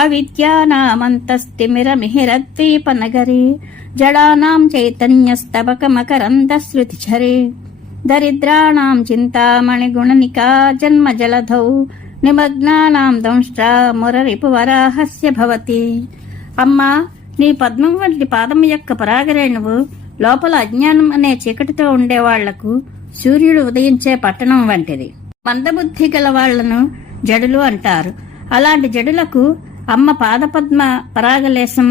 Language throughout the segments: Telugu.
అవిద్యానామంతస్తిమిరమిహిరద్వీపనగరే జడానాం చైతన్యస్తబకమకరందశ్రుతిఝరే దరిద్రాణాం చింతామణిగుణనికా జన్మజలధౌ నిమగ్నానాం దంష్ట్రా మురరిపువరాహస్య భవతి. అమ్మా, నీ పద్మం వంటి పాదము యొక్క పరాగరేణువు లోపల అజ్ఞానం అనే చీకటితో ఉండేవాళ్లకు సూర్యుడు ఉదయించే పట్టణం వంటిది. మందబుద్ధి గల వాళ్లను జడులు అంటారు. అలాంటి జడులకు అమ్మ పాదపద్మ పరాగలేశం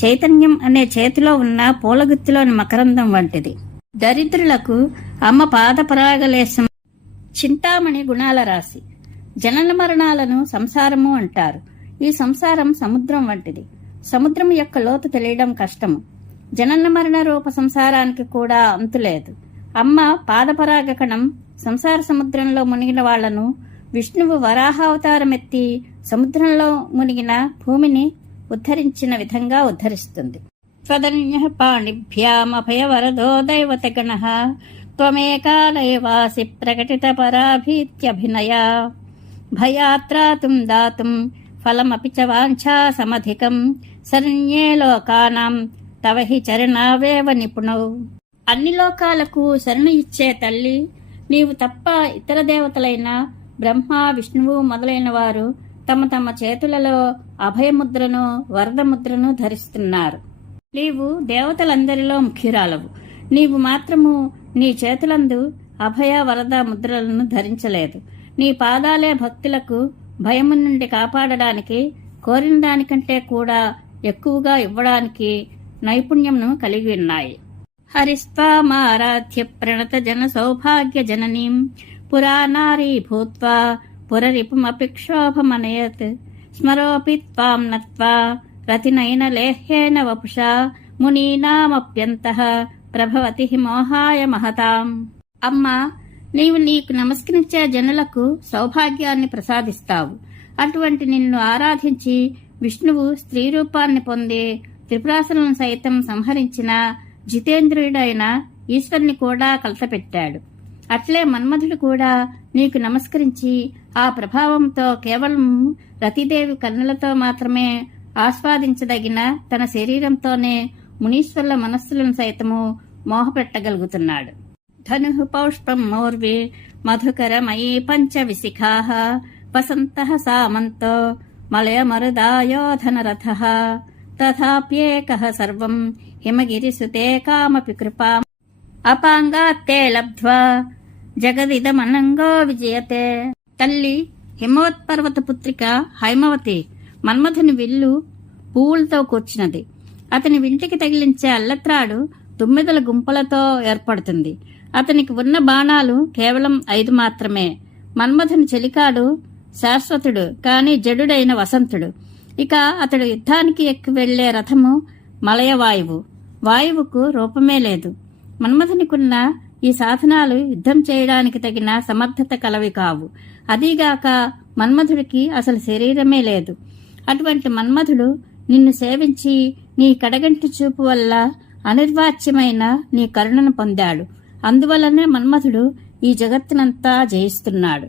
చైతన్యం అనే చేతిలో ఉన్న పూలగుత్తిలోని మకరందం వంటిది. దరిద్రులకు అమ్మ పాద పరాగలేశం చింతామణి గుణాల రాశి. జనన మరణాలను సంసారము అంటారు. ఈ సంసారం సముద్రం వంటిది. సముద్రం యొక్క లోతు తెలియడం కష్టము. జనన మరణ రూప సంసారానికి కూడా అంతులేదు. అమ్మ పాదపరాగకణం సంసార సముద్రంలో మునిగిన వాళ్లను విష్ణువు వరాహావతారమెత్తి సముద్రంలో మునిగిన భూమిని ఉద్ధరించిన విధంగా ఉద్ధరిస్తుంది. త్వదన్యః పాణిభ్యామభయవరదో దైవతగణః త్వమేకాలయవాసి ప్రకటిత పరాభీత్యభినయ భయాత్రాతుం దాతుం ఫలమపి చ వాంఛా సమధికం శరణ్యే లోకానాం తవ హి చరణావేవ నిపుణౌ. అన్ని లోకాలకు శరణు ఇచ్చే తల్లి, నీవు తప్ప ఇతర దేవతలైన బ్రహ్మ, విష్ణువు మొదలైన వారు తమ తమ చేతులలో అభయముద్రను వరదముద్రను ధరిస్తున్నారు. నీవు దేవతలందరిలో ముఖ్యురాలవు. నీవు మాత్రము నీ చేతులందు అభయ వరద ముద్రలను ధరించలేదు. నీ పాదాలే భక్తులకు భయము నుండి కాపాడడానికి, కోరిన దానికంటే కూడా ఎక్కువగా ఇవ్వడానికి నైపుణ్యంను కలిగి ఉన్నాయి. హరిస్వామారాధ్య ప్రణత జన సౌభాగ్య జననీం పురానారీ భూత్వా పురరిపుమపి క్షోభమనయత్ స్మరోపి త్వాం నత్వా రతినైన లేహ్యేన వపుషా మునీనామప్యంతః ప్రభవతి మోహాయ మహతాం. అమ్మా, నీవు నీకు నమస్కరించే జనులకు సౌభాగ్యాన్ని ప్రసాదిస్తావు. అటువంటి నిన్ను ఆరాధించి విష్ణువు స్త్రీ రూపాన్ని పొంది త్రిపురాసులను సైతం సంహరించిన జితేంద్రియుడైన ఈశ్వరుని కూడా కలతపెట్టాడు. అట్లే మన్మధుడు కూడా నీకు నమస్కరించి ఆ ప్రభావంతో కేవలం రతిదేవి కన్నులతో మాత్రమే ఆస్వాదించదగిన తన శరీరంతోనే మునీశ్వరుల మనస్సులను సైతము మోహపెట్టగలుగుతున్నాడు. ధను పౌష్పం మౌర్వి మధుకరమయీ పంచవిశిఖాః వసంతః సామంతో మలయమరుదాయోధనరథః తథాప్యేకః సర్వం హిమగిరిసుతే కామపి కృపాం అపాంగాత్తే లబ్ధ్వా జగదిదమనంగో విజయతే. తల్లి హిమవత్పర్వత పుత్రిక హైమవతి మన్మథుని విల్లు పువ్వులతో కూర్చున్నది. అతని వింటికి తగిలించే అల్లత్రాడు తుమ్మెదల గుంపలతో ఏర్పడుతుంది. అతనికి ఉన్న బాణాలు కేవలం 5 మాత్రమే. మన్మథుని చెలికాడు శాశ్వతుడు కాని జడుడైన వసంతుడు. ఇక అతడు యుద్ధానికి ఎక్కి వెళ్లే రథము మలయవాయువు. వాయువుకు రూపమే లేదు. మన్మథునికున్న ఈ సాధనాలు యుద్ధం చేయడానికి తగిన సమర్థత కలవి కావు. అదీగాక మన్మథుడికి అసలు శరీరమే లేదు. అటువంటి మన్మథుడు నిన్ను సేవించి నీ కడగంటి చూపు వల్ల అనిర్వాచ్యమైన నీ కరుణను పొందాడు. అందువల్లనే మన్మథుడు ఈ జగత్తునంతా జయిస్తున్నాడు.